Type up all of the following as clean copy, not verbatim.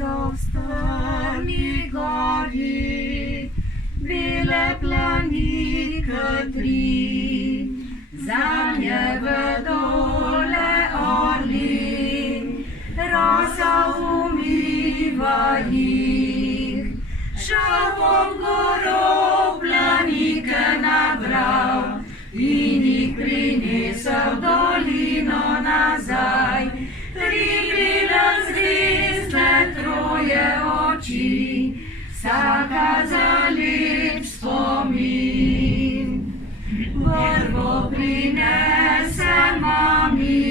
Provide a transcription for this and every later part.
v strmi gori, bele planike tri, zanje vedole orli, rosa umiva jih. Šel bom goro planike nabral in jih prinesel v dolino nazaj. Tri bile zvezde, troje oči, vsaka za lep spomin. Prvo prinese mami,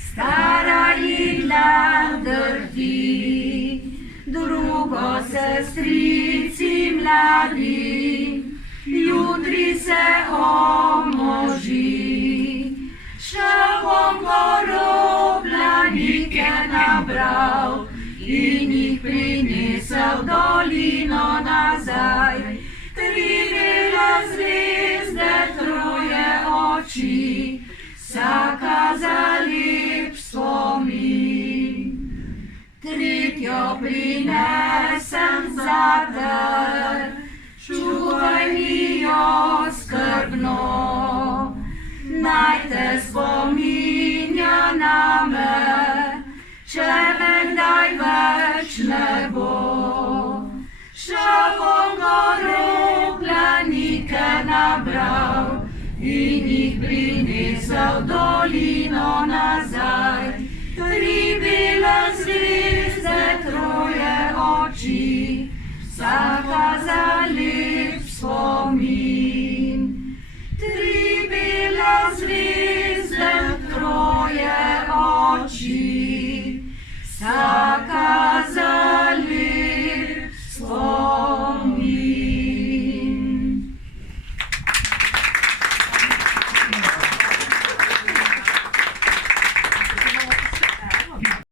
stara igla drhti, drugo sestrici mladi, jutri se omoži. Šel bom goro planike nabral in jih prinesel v dolino nazaj. Tri bele zvezde, troje oči, vsaka za lep spomin. Tretjo prinesem zater, čuvaj mi jo skrbno, naj te spominja name, če me kdaj več ne bo. Šel bom goro planike nabral in jih prinesel v dolino nazaj. Tri bele zvezde, troje oči,